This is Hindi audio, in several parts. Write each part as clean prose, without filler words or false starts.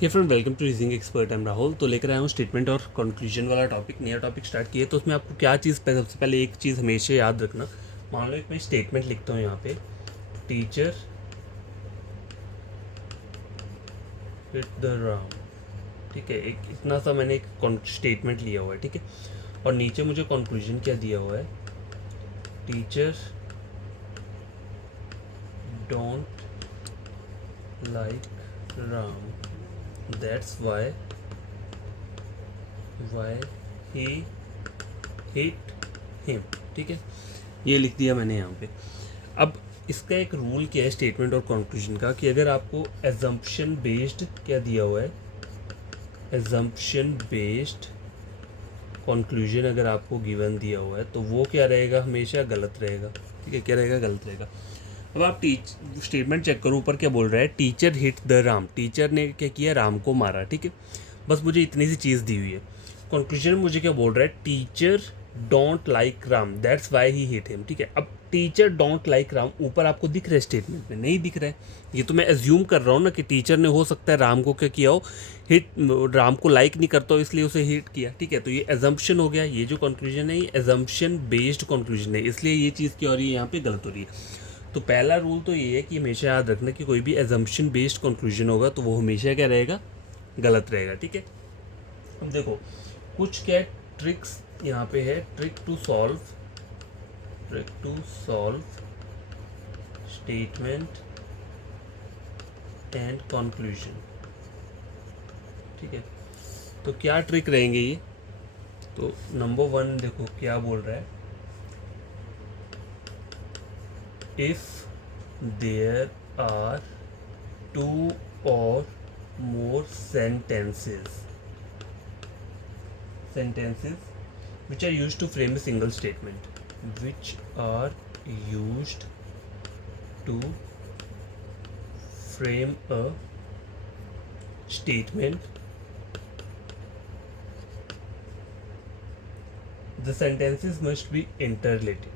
Hey friend, welcome to reasoning expert. I am Rahul. तो लेकर आया हूँ स्टेटमेंट और कंक्लूजन वाला टॉपिक, नया टॉपिक स्टार्ट किया। तो उसमें आपको क्या चीज़ सबसे पहले एक चीज़ हमेशा याद रखना। मान लो एक मैं स्टेटमेंट लिखता हूँ यहाँ पे, टीचर हिट द राम। ठीक है, एक इतना सा मैंने एक स्टेटमेंट लिया हुआ है। ठीक है, और नीचे मुझे कंक्लूजन क्या दिया हुआ है, teacher don't like Ram, that's why he hit him. ठीक है, ये लिख दिया मैंने यहाँ पे। अब इसका एक रूल क्या है स्टेटमेंट और कंक्लूजन का, कि अगर आपको एजम्पशन बेस्ड क्या दिया हुआ है, एजम्पशन बेस्ड कंक्लूजन अगर आपको गिवन दिया हुआ है तो वो क्या रहेगा, हमेशा गलत रहेगा। ठीक है, क्या रहेगा, गलत रहेगा। अब आप स्टेटमेंट चेक करो, ऊपर क्या बोल रहा है, teacher hit the Ram, teacher ने क्या किया, राम को मारा। ठीक है, बस मुझे इतनी सी चीज़ दी हुई है। कंक्लूजन में मुझे क्या बोल रहा है, teacher don't like Ram, that's why he hit him. ठीक है, अब टीचर डोंट लाइक राम ऊपर आपको दिख रहा है, स्टेटमेंट में नहीं दिख रहा है। ये तो मैं एज्यूम कर रहा हूँ ना कि टीचर ने हो सकता है राम को क्या किया हो, हिट, राम को लाइक नहीं करता हो इसलिए उसे हिट किया। ठीक है, तो ये एजम्पशन हो गया। ये जो कंक्लूजन है ये एजम्पशन बेस्ड कंक्लूजन है, इसलिए ये चीज़ क्या हो रही है, यहाँ पे गलत हो रही है। तो पहला रूल तो ये है कि हमेशा याद रखना कि कोई भी एजम्पशन बेस्ड कंक्लूजन होगा तो वो हमेशा क्या रहेगा, गलत रहेगा। ठीक है, अब देखो कुछ क्या ट्रिक्स यहाँ पे है, trick to solve statement and conclusion. ठीक है, तो क्या ट्रिक रहेंगे ये, तो नंबर 1 देखो क्या बोल रहा है, इफ देयर आर 2 और मोर sentences which are used to frame a single statement, which are used to frame a statement, the sentences must be interrelated.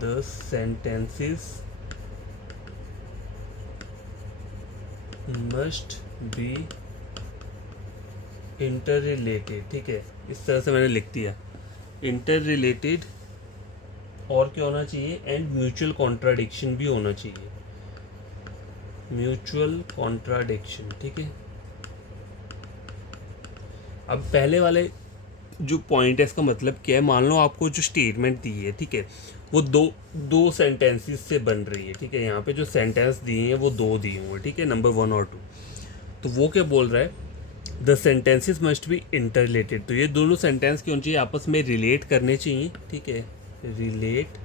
The sentences must be interrelated। ठीक है, इस तरह से मैंने लिख दिया, इंटररिलेटेड, और क्या होना चाहिए, एंड म्यूचुअल कॉन्ट्राडिक्शन भी होना चाहिए, म्यूचुअल कॉन्ट्राडिक्शन। ठीक है, अब पहले वाले जो पॉइंट है इसका मतलब क्या है, मान लो आपको जो स्टेटमेंट दी है, ठीक है, वो दो सेंटेंसेस से बन रही है। ठीक है, यहाँ पे जो सेंटेंस दिए हैं वो दो दिए हुए हैं। ठीक है, नंबर 1 और 2। तो वो क्या बोल रहा है, the sentences must be interrelated. तो ये दोनों सेंटेंस क्या होनी चाहिए, आपस में रिलेट करने चाहिए। ठीक है, रिलेट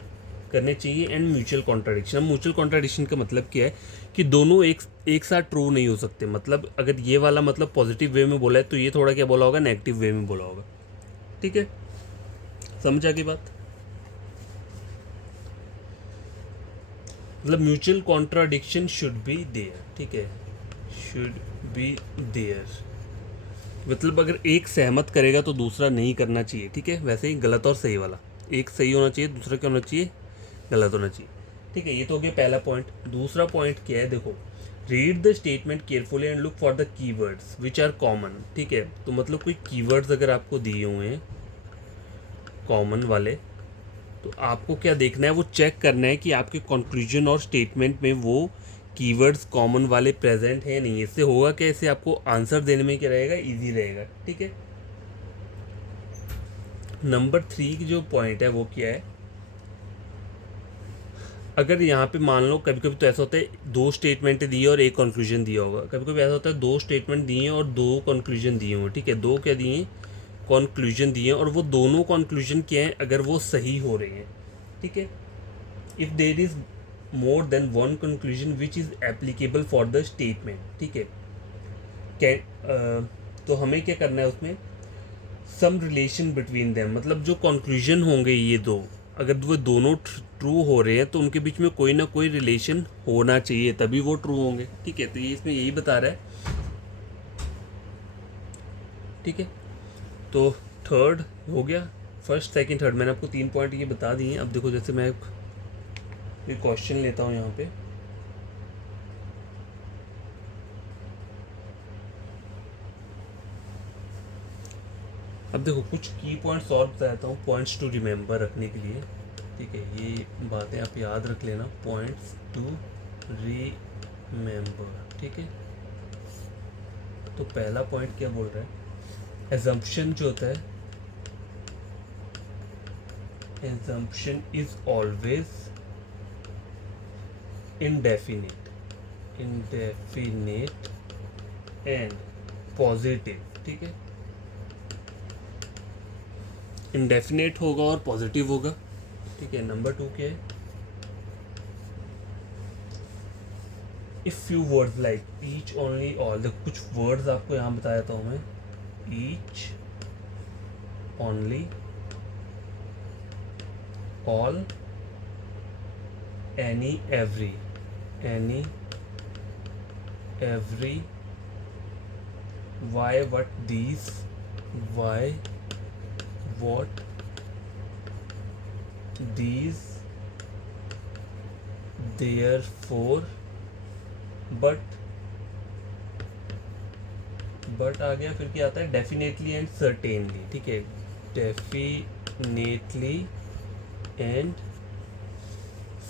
करने चाहिए, एंड म्यूचुअल कॉन्ट्राडिक्शन। अब म्यूचुअल कॉन्ट्राडिक्शन का मतलब क्या है कि दोनों एक साथ ट्रू नहीं हो सकते। मतलब अगर ये वाला मतलब पॉजिटिव वे में बोला है तो ये थोड़ा क्या बोला होगा, नेगेटिव वे में बोला होगा। ठीक है, समझ आ गई बात। मतलब mutual contradiction should be there. ठीक है, शुड बी देयर, मतलब अगर एक सहमत करेगा तो दूसरा नहीं करना चाहिए। ठीक है, वैसे ही गलत और सही वाला, एक सही होना चाहिए, दूसरा क्या होना चाहिए, गलत होना चाहिए। ठीक है, ये तो हो गया पहला पॉइंट। दूसरा पॉइंट क्या है, देखो, read the statement carefully and look for the keywords which are common. ठीक है, तो मतलब कोई कीवर्ड्स अगर आपको दिए हुए हैं कॉमन वाले, तो आपको क्या देखना है, वो चेक करना है कि आपके कंक्लूजन और स्टेटमेंट में वो कीवर्ड्स कॉमन वाले प्रेजेंट है नहीं। इससे होगा क्या, इससे आपको आंसर देने में क्या रहेगा, इजी रहेगा। ठीक है, नंबर 3 की जो पॉइंट है वो क्या है, अगर यहाँ पे मान लो कभी कभी तो ऐसा होता है दो स्टेटमेंट दिए और एक कंक्लूजन दिया होगा, कभी कभी ऐसा होता है दो स्टेटमेंट दिए और दो कंक्लूजन दिए हों। ठीक है, दो क्या दिए, कंक्लूजन दिए, और वो दोनों कंक्लूजन क्या हैं, अगर वो सही हो रहे हैं। ठीक है, if there is more than one conclusion which is applicable for the statement. ठीक है, तो हमें क्या करना है उसमें, सम रिलेशन बिटवीन देम, मतलब जो कंक्लूजन होंगे ये दो, अगर वो दोनों ट्रू हो रहे हैं तो उनके बीच में कोई ना कोई रिलेशन होना चाहिए, तभी वो ट्रू होंगे। ठीक है, तो ये इसमें यही बता रहा है। ठीक है, तो थर्ड हो गया, फर्स्ट सेकंड थर्ड मैंने आपको 3 पॉइंट ये बता दिए हैं। अब देखो, जैसे मैं एक क्वेश्चन लेता हूँ यहाँ पे, अब देखो कुछ की पॉइंट्स और बताता हूँ पॉइंट्स टू रिमेंबर रखने के लिए, ठीक है, ये बातें आप याद रख लेना, पॉइंट्स टू रिमेंबर, ठीक है। तो पहला पॉइंट क्या बोल रहा है, एजम्पशन जो होता है, assumption is always indefinite, indefinite and positive, ठीक है, indefinite होगा और पॉजिटिव होगा, ठीक है। नंबर 2 क्या है, if few words like each only all, देखो कुछ वर्ड्स आपको यहाँ बताया था मैं, each only all any every, any every why what these why what these therefore but आ गया, फिर क्या आता है, डेफिनेटली एंड सर्टेनली, ठीक है, डेफिनेटली एंड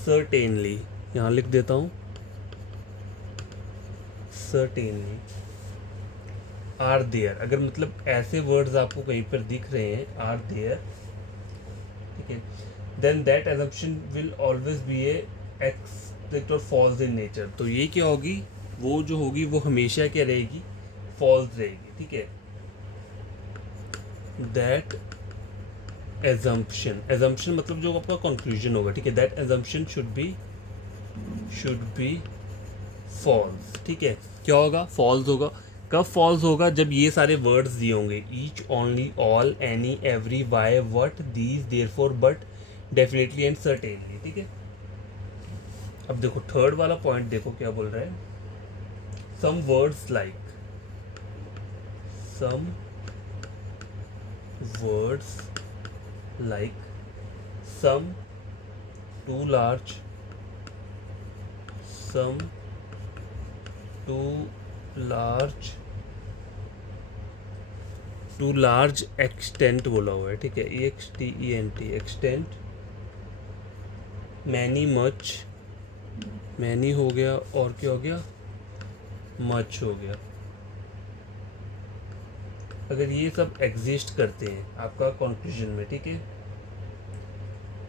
सर्टेनली, यहाँ लिख देता हूँ सर्टेनली, आर देयर, अगर मतलब ऐसे वर्ड्स आपको कहीं पर दिख रहे हैं आर देयर, ठीक है, then that assumption will always be a expect और फॉल्स इन नेचर, तो ये क्या होगी, वो जो होगी वो हमेशा क्या रहेगी, फॉल्स रहेगी, ठीक है। दैट एजम्पशन, एजम्पशन मतलब जो आपका कंक्लूजन होगा, ठीक है, that assumption should be false, ठीक है, क्या होगा, फॉल्स होगा। कब फॉल्स होगा, जब ये सारे वर्ड्स दिए होंगे, each only all any every why what these therefore but definitely and certainly, ठीक है। अब देखो थर्ड वाला पॉइंट देखो क्या बोल रहा है, some words like, some words like, some to large, some to large extent बोला हुआ है, ठीक है, EXTENT extent, many much, many हो गया और क्या हो गया, मच हो गया, अगर ये सब एग्जिस्ट करते हैं आपका कंक्लूजन में, ठीक है,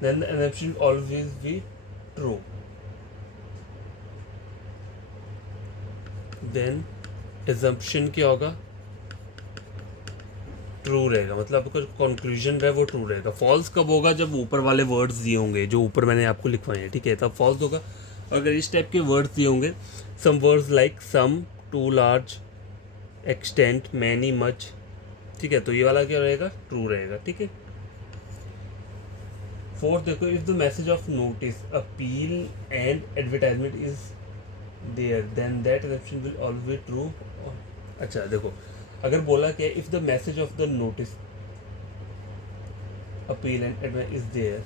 then the assumption always be true, then assumption क्या होगा, ट्रू रहेगा, मतलब आपका कंक्लूजन रहे वो ट्रू रहेगा। फॉल्स कब होगा, जब ऊपर वाले वर्ड्स दिए होंगे जो ऊपर मैंने आपको लिखवाए हैं, ठीक है, तब फॉल्स होगा। अगर इस टाइप के वर्ड्स दिए होंगे, some words like, some, to large, extent, many, much, ठीक है, तो ये वाला क्या रहेगा, ट्रू रहेगा, ठीक है। फोर्थ देखो, if the message of notice, appeal and advertisement is there then that assumption will always true. अच्छा देखो, अगर बोला क्या, if the message of the notice, appeal and advertisement is there,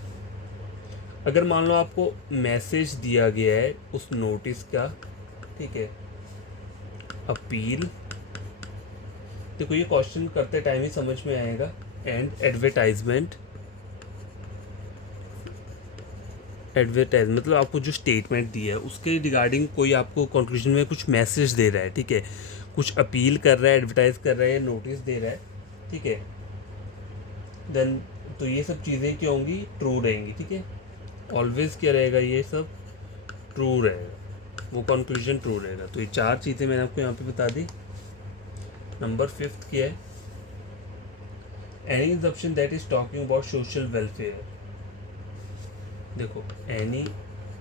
अगर मान लो आपको मैसेज दिया गया है उस नोटिस का, ठीक है, अपील, देखो ये क्वेश्चन करते टाइम ही समझ में आएगा, एंड एडवर्टाइजमेंट, मतलब आपको जो स्टेटमेंट दिया है उसके रिगार्डिंग कोई आपको कंक्लूजन में कुछ मैसेज दे रहा है, ठीक है, कुछ अपील कर रहा है, एडवर्टाइज कर रहा है, नोटिस दे रहा है, ठीक है, देन तो ये सब चीज़ें क्या होंगी, ट्रू रहेंगी, ठीक है, ऑलवेज क्या रहेगा, ये सब ट्रू रहेगा, वो कंक्लूजन ट्रू रहेगा। तो ये चार चीज़ें मैंने आपको यहाँ पे बता दी। नंबर 5 क्या है, any assumption that is talking about social welfare, देखो एनी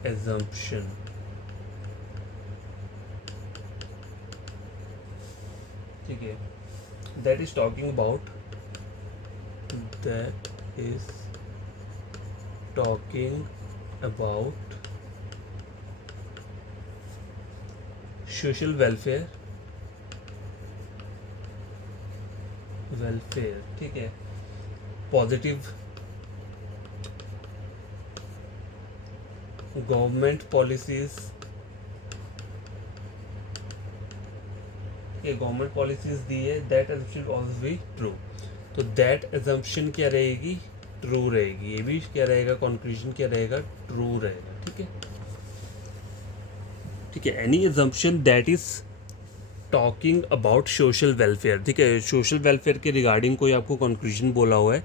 एजम्पशन, ठीक है, that is talking about social welfare, ठीक है, पॉजिटिव गवर्नमेंट पॉलिसीज, ये गवर्नमेंट पॉलिसीज दी है, that should also be true. तो दैट एजम्पशन क्या रहेगी, ट्रू रहेगी। ये भी क्या रहेगा, कंक्लूजन क्या रहेगा, ट्रू रहेगा। ठीक है, ठीक है। Any assumption that is talking about social welfare, ठीक है, सोशल वेलफेयर के रिगार्डिंग कोई आपको कंक्लूजन बोला हुआ है,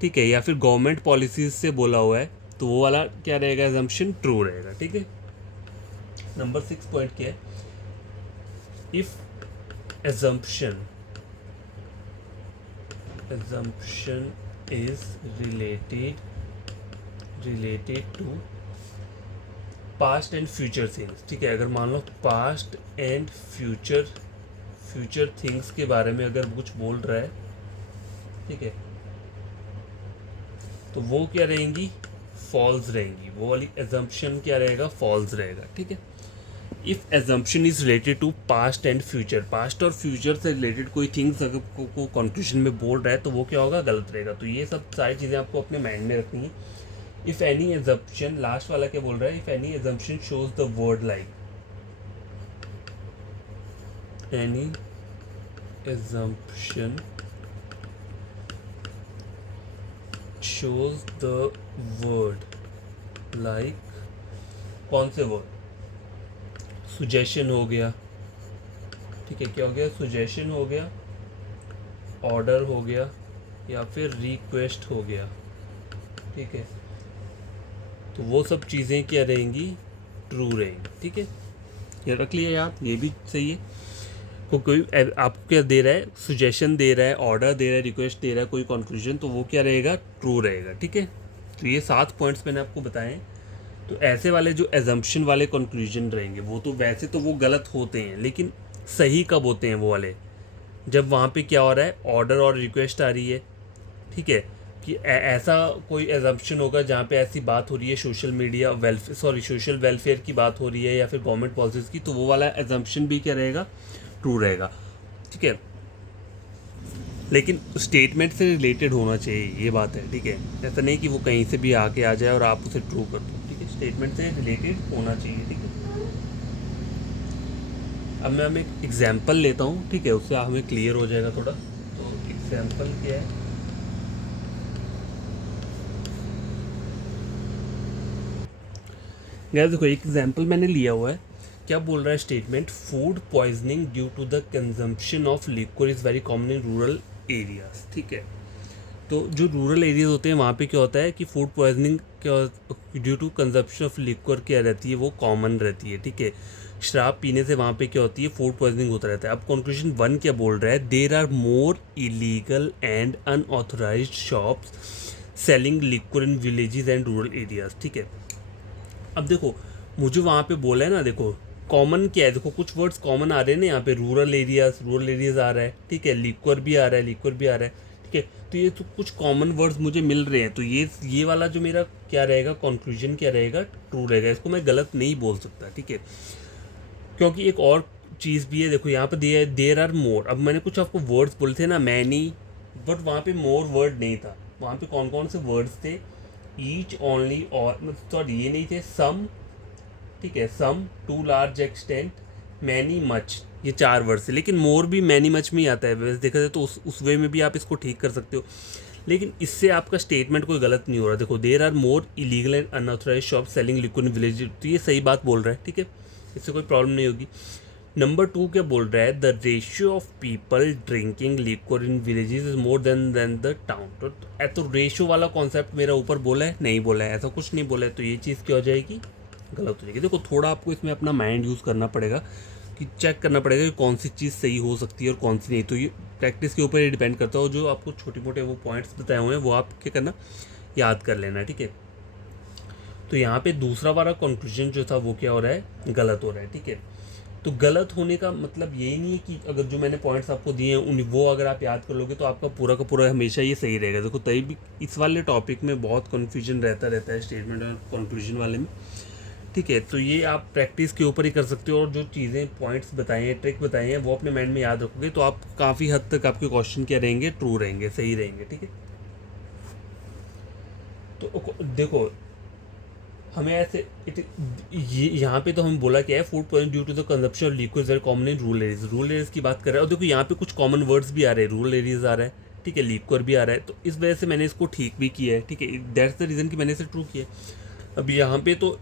ठीक है, या फिर गवर्नमेंट पॉलिसीज से बोला हुआ है, तो वो वाला क्या रहेगा, एजम्पशन ट्रू रहेगा। ठीक है। नंबर 6 पॉइंट क्या है, if assumption is related to past and future things, ठीक है। अगर मान लो past and future things के बारे में अगर कुछ बोल रहा है, ठीक है, तो वो क्या रहेंगी, फॉल्स रहेंगी। वो वाली assumption क्या रहेगा, फॉल्स रहेगा। ठीक है। If assumption is related to past and future, past और फ्यूचर से रिलेटेड कोई थिंग्स अगर को कंक्लूजन में बोल रहा है तो वो क्या होगा, गलत रहेगा। तो ये सब सारी चीज़ें आपको अपने माइंड में रखनी है। इफ एनी एजम्पशन, लास्ट वाला क्या बोल रहा है, if any assumption shows the word like, any assumption shows the word like, कौन से वर्ड, सुजेशन हो गया, ठीक है, क्या हो गया, सुजेशन हो गया, ऑर्डर हो गया, या फिर रिक्वेस्ट हो गया। ठीक है, तो वो सब चीज़ें क्या रहेंगी, ट्रू रहेंगी। ठीक है, ये रख लिया याद, ये भी सही है। कोई आपको क्या दे रहा है, सुजेशन दे रहा है, ऑर्डर दे रहा है, रिक्वेस्ट दे रहा है, कोई कंक्लूजन, तो वो क्या रहेगा, ट्रू रहेगा। ठीक है, तो ये 7 पॉइंट्स मैंने आपको बताए। तो ऐसे वाले जो एजम्पशन वाले कंक्लूजन रहेंगे वो तो वैसे तो वो गलत होते हैं, लेकिन सही कब होते हैं वो वाले, जब वहाँ पे क्या हो रहा है, ऑर्डर और रिक्वेस्ट आ रही है, ठीक है, कि ऐसा कोई एजम्पशन होगा जहाँ पे ऐसी बात हो रही है, सोशल वेलफेयर की बात हो रही है या फिर गवर्नमेंट पॉलिसीज की, तो वो वाला एजम्पशन भी क्या रहेगा, ट्रू रहेगा। ठीक है, लेकिन स्टेटमेंट से रिलेटेड होना चाहिए, ये बात है। ठीक है, ऐसा नहीं कि वो कहीं से भी आके आ जाए और आप उसे ट्रू कर दो। ठीक है, स्टेटमेंट से रिलेटेड होना चाहिए। ठीक है, अब मैं एक एग्जांपल लेता हूँ, ठीक है, उससे हमें क्लियर हो जाएगा थोड़ा। तो एग्जांपल क्या है, गाइस देखो एक एग्जांपल मैंने लिया हुआ है। क्या बोल रहा है statement, food poisoning due to the consumption of liquid is very common in rural areas. ठीक है, तो जो रूरल एरियाज होते हैं वहाँ पे क्या होता है कि फूड पॉइजनिंग क्या due to consumption of liquor क्या रहती है, वो कॉमन रहती है। ठीक है, शराब पीने से वहाँ पे क्या होती है, फूड पॉइजनिंग होता रहता है। अब कंक्लूजन 1 क्या बोल रहा है, there are more illegal and unauthorised shops selling liquor in villages and rural areas. ठीक है, अब देखो मुझे वहाँ पे बोला है ना, देखो कॉमन क्या है, देखो कुछ वर्ड्स कॉमन आ रहे हैं ना यहाँ पे, रूरल एरियाज आ रहा है, ठीक है, लिक्वर भी आ रहा है, ठीक है, तो ये तो कुछ कॉमन वर्ड्स मुझे मिल रहे हैं। तो ये वाला जो मेरा क्या रहेगा, कंक्लूजन क्या रहेगा, ट्रू रहेगा। इसको मैं गलत नहीं बोल सकता। ठीक है, क्योंकि एक और चीज़ भी है, देखो यहाँ पे दिया है देयर आर मोर। अब मैंने कुछ आपको वर्ड्स बोले थे ना, मैनी, बट वहाँ पे मोर वर्ड नहीं था। वहाँ पे कौन कौन से वर्ड्स थे, ईच, ओनली, और सॉरी ये नहीं थे, सम, ठीक है, some, to large extent, many, much, ये 4 वर्ड से। लेकिन मोर भी मैनी मच में ही आता है, वैसे देखा जाए तो उस वे में भी आप इसको ठीक कर सकते हो, लेकिन इससे आपका स्टेटमेंट कोई गलत नहीं हो रहा। देखो there are more illegal and unauthorised shop selling liquid in village, तो ये सही बात बोल रहा है। ठीक है, इससे कोई प्रॉब्लम नहीं होगी। नंबर 2 क्या बोल रहा है, the ratio of people drinking liquid in villages is more than the town. तो रेशियो वाला कॉन्सेप्ट मेरा ऊपर बोला है, नहीं बोला है, ऐसा कुछ नहीं बोला है, तो ये चीज़ क्या हो जाएगी, गलत हो जाएगी। देखो थोड़ा आपको इसमें अपना माइंड यूज़ करना पड़ेगा, कि चेक करना पड़ेगा कि कौन सी चीज़ सही हो सकती है और कौन सी नहीं। तो ये प्रैक्टिस के ऊपर ही डिपेंड करता है, और जो आपको छोटे मोटे वो पॉइंट्स बताए हुए हैं वो आप क्या करना, याद कर लेना। ठीक है, तो यहाँ पे दूसरा वाला कंक्लूजन जो था वो क्या हो रहा है, गलत हो रहा है। ठीक है, तो गलत होने का मतलब यही नहीं है कि अगर जो मैंने पॉइंट्स आपको दिए हैं उन वो अगर आप याद कर लोगे तो आपका पूरा का पूरा हमेशा ये सही रहेगा। देखो तभी भी इस वाले टॉपिक में बहुत कन्फ्यूजन रहता है स्टेटमेंट और कंक्लूजन वाले में। ठीक है, तो ये आप प्रैक्टिस के ऊपर ही कर सकते हो, और जो चीज़ें पॉइंट्स बताए हैं, ट्रिक बताए हैं, वो अपने माइंड में याद रखोगे तो आप काफ़ी हद तक आपके क्वेश्चन क्या रहेंगे, ट्रू रहेंगे, सही रहेंगे। ठीक है, तो देखो हमें ऐसे ये यहाँ पे तो हम बोला क्या है, food poison due to the consumption of liquids very common in rural areas की बात कर रहे हैं। और देखो यहाँ पे कुछ कॉमन वर्ड्स भी आ रहे हैं, रूरल एरियाज आ रहा है, ठीक है, लिक्विड भी आ रहा है, तो इस वजह से मैंने इसको ठीक भी किया है, ठीक है, दैट्स द रीज़न कि मैंने इसे ट्रू किया है। अब यहाँ पे तो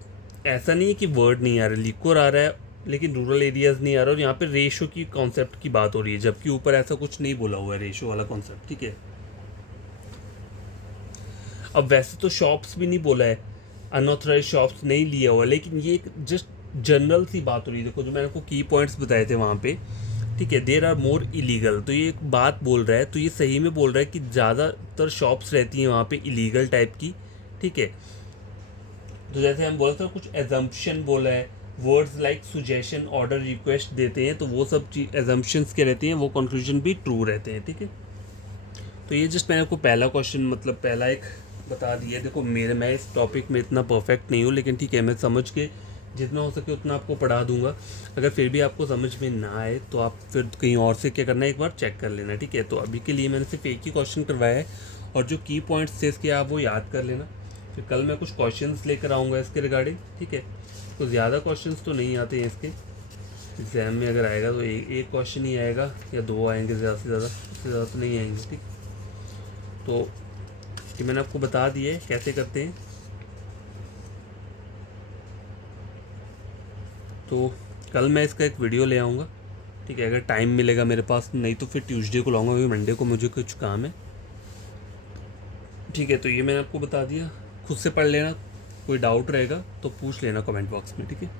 ऐसा नहीं है कि वर्ड नहीं आ रहा, लिक्विड आ रहा है लेकिन रूरल एरियाज़ नहीं आ रहा, और यहाँ पे रेशो की कॉन्सेप्ट की बात हो रही है, जबकि ऊपर ऐसा कुछ नहीं बोला हुआ है रेशो वाला कॉन्सेप्ट, ठीक है। अब वैसे तो शॉप्स भी नहीं बोला है, अनऑथराइज शॉप्स नहीं लिया हुआ, लेकिन ये एक जस्ट जनरल सी बात हो रही है। देखो जो मैंने आपको की पॉइंट्स बताए थे वहाँ पे, ठीक है, देर आर मोर इलीगल, तो ये एक बात बोल रहा है, तो ये सही में बोल रहा है कि ज़्यादातर शॉप्स रहती हैं वहाँ पे इलीगल टाइप की, ठीक है। तो जैसे हम बोल सकते हैं कुछ एजम्पशन बोला है, words like suggestion, order, request देते हैं, तो वो सब चीज एजम्पशंस के रहती हैं, वो कंक्लूजन भी ट्रू रहते हैं, ठीक है। तो ये जस्ट मैंने आपको पहला क्वेश्चन मतलब पहला एक बता दिया। देखो मैं इस टॉपिक में इतना परफेक्ट नहीं हूँ, लेकिन ठीक है, मैं समझ के जितना हो सके उतना आपको पढ़ा दूंगा। अगर फिर भी आपको समझ में ना आए तो आप फिर कहीं और से क्या करना है, एक बार चेक कर लेना, ठीक है। तो अभी के लिए मैंने सिर्फ एक ही क्वेश्चन करवाया है, और जो की पॉइंट्स थे इसके आप वो याद कर लेना। फिर कल मैं कुछ क्वेश्चंस लेकर आऊँगा इसके रिगार्डिंग, ठीक है। तो ज़्यादा क्वेश्चंस तो नहीं आते हैं इसके एग्ज़ाम में, अगर आएगा तो एक क्वेश्चन ही आएगा या दो आएंगे ज़्यादा से ज़्यादा, उससे ज़्यादा तो नहीं आएंगे, ठीक। तो ये मैंने आपको बता दिया है कैसे करते हैं। तो कल मैं इसका एक वीडियो ले आऊँगा, ठीक है, अगर टाइम मिलेगा मेरे पास, नहीं तो फिर ट्यूसडे को लाऊंगा, क्योंकि मंडे को मुझे कुछ काम है, ठीक है। तो ये मैंने आपको बता दिया, खुद से पढ़ लेना, कोई डाउट रहेगा तो पूछ लेना कमेंट बॉक्स में, ठीक है।